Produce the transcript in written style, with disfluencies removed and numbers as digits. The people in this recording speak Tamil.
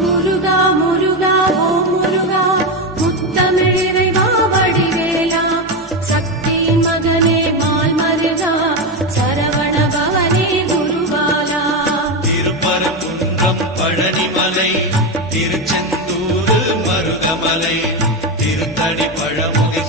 முருகா முருகா ஓ முருகா முத்தமிழிறைவா வடிவேலா சக்தியின் மகனே மால் மருகா சரவண பவனே குருபாலா. திருப்பரங்குன்றம் பழனிமலை திருச்செந்தூர் மருகமலை திருத்தடி பழமுகை